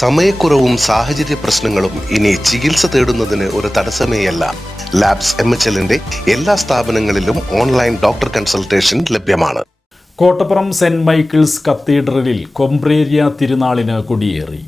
സമയക്കുറവും സാഹചര്യ പ്രശ്നങ്ങളും ഇനി ചികിത്സ തേടുന്നതിന് ഒരു തടസ്സമേയല്ല. ലാബ്സ് MHLന്റെ എല്ലാ സ്ഥാപനങ്ങളിലും ഓൺലൈൻ ഡോക്ടർ കൺസൾട്ടേഷൻ ലഭ്യമാണ്. കോട്ടപ്പുറം സെന്റ് മൈക്കിൾസ് കത്തീഡ്രലിൽ കൊമ്പ്രേരിയ തിരുനാളിന് കൊടിയേറി.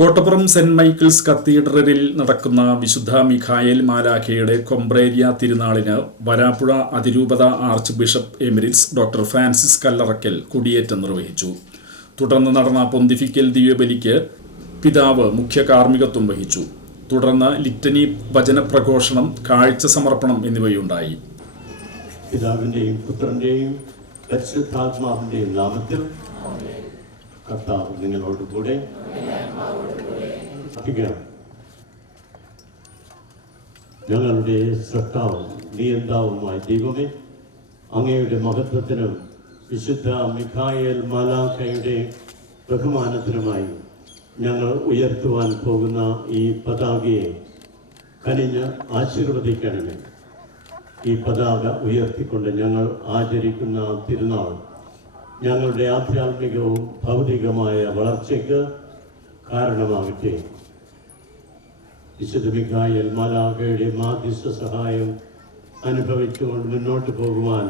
കോട്ടപ്പുറം സെന്റ് മൈക്കിൾസ് കത്തീഡ്രലിൽ നടക്കുന്ന വിശുദ്ധ മിഖായേൽ മാലാഖയുടെ കൊമ്പ്രേരിയ തിരുനാളിന് വരാപ്പുഴ അതിരൂപത archbishop emeritus doctor Francis Kallarakkal കൊടിയേറ്റം നിർവഹിച്ചു. തുടർന്ന് നടന്ന പൊന്തിഫിക്കൽ ദിവ്യബലിക്ക് പിതാവ് മുഖ്യ കാർമ്മികത്വം വഹിച്ചു. തുടർന്ന് ലിറ്റനി വചനപ്രഘോഷണം, കാഴ്ച സമർപ്പണം എന്നിവയുണ്ടായി. പിതാവിന്റെയും പുത്രന്റെയും പരിശുദ്ധാത്മാവിന്റെയും നാമത്തിൽ കർത്താവ് നിങ്ങളോടുകൂടെ. ഞങ്ങളുടെ സൃഷ്ടാവും നിയന്താവുമായ ദൈവമേ, അങ്ങയുടെ മഹത്വത്തിനും വിശുദ്ധ മിഖായേൽ മാലാഖയുടെ ബഹുമാനത്തിനുമായി ഞങ്ങൾ ഉയർത്തുവാൻ പോകുന്ന ഈ പതാകയെ കനിഞ്ഞ് ആശീർവദിക്കണമേ. ഈ പതാക ഉയർത്തിക്കൊണ്ട് ഞങ്ങൾ ആചരിക്കുന്ന തിരുനാൾ ഞങ്ങളുടെ ആധ്യാത്മികവും ഭൗതികമായ വളർച്ചയ്ക്ക് കാരണമാകട്ടെ. വിശുദ്ധ മിഖായേൽ മാലാഖയുടെ മാധ്യസ്ഥ സഹായം അനുഭവിച്ചുകൊണ്ട് മുന്നോട്ട് പോകുവാൻ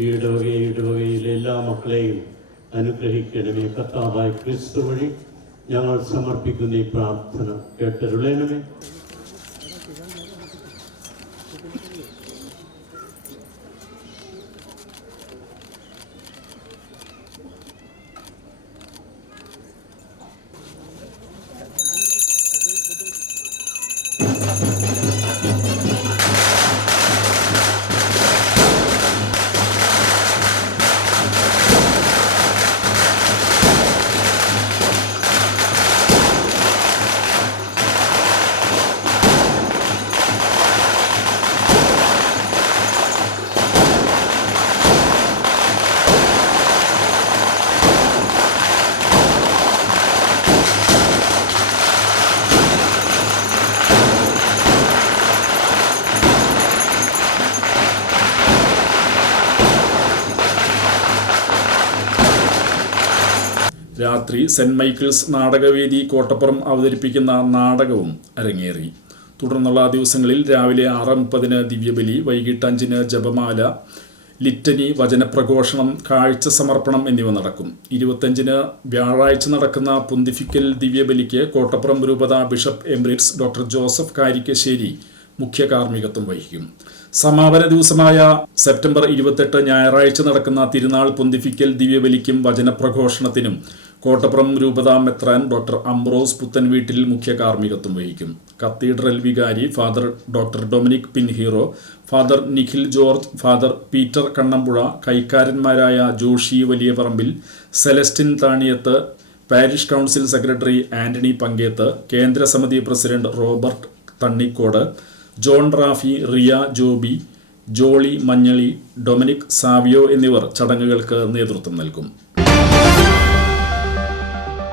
ഈ ഇടവകയിലെ എല്ലാ മക്കളെയും അനുഗ്രഹിക്കണമേ. കർത്താവായ ക്രിസ്തു വഴി ഞങ്ങൾ സമർപ്പിക്കുന്ന ഈ പ്രാർത്ഥന കേട്ടരുളേണമേ. രാത്രി സെന്റ് മൈക്കിൾസ് നാടകവേദി കോട്ടപ്പുറം അവതരിപ്പിക്കുന്ന നാടകവും അരങ്ങേറി. തുടർന്നുള്ള ദിവസങ്ങളിൽ രാവിലെ 6:30 ദിവ്യബലി, വൈകിട്ട് 5 ജപമാല, ലിറ്റനി, വചനപ്രഘോഷണം, കാഴ്ച സമർപ്പണം എന്നിവ നടക്കും. 25 വ്യാഴാഴ്ച നടക്കുന്ന പൊന്തിഫിക്കൽ ദിവ്യബലിക്ക് കോട്ടപ്പുറം രൂപത bishop emeritus doctor Joseph Karikkassery മുഖ്യ കാർമ്മികത്വം വഹിക്കും. സമാപന ദിവസമായ സെപ്റ്റംബർ 28 ഞായറാഴ്ച നടക്കുന്ന തിരുനാൾ പൊന്തിഫിക്കൽ ദിവ്യബലിക്കും വചനപ്രഘോഷണത്തിനും കോട്ടപ്പുറം രൂപത മെത്രാൻ ഡോക്ടർ അംബ്രോസ് പുത്തൻവീട്ടിൽ മുഖ്യ കാർമ്മികത്വം വഹിക്കും. കത്തീഡ്രൽ വികാരി father doctor Dominic Pinheiro, father Nikhil George, father Peter Kannampuzha, കൈക്കാരന്മാരായ Joshi Valiyaparambil, Celestine Thaniyath, parish council secretary Antony Panketh, കേന്ദ്രസമിതി president Robert Thannikode, John Raphy, Riya Joby, Jolly Manjali, Dominic Savio എന്നിവർ ചടങ്ങുകൾക്ക് നേതൃത്വം നൽകും.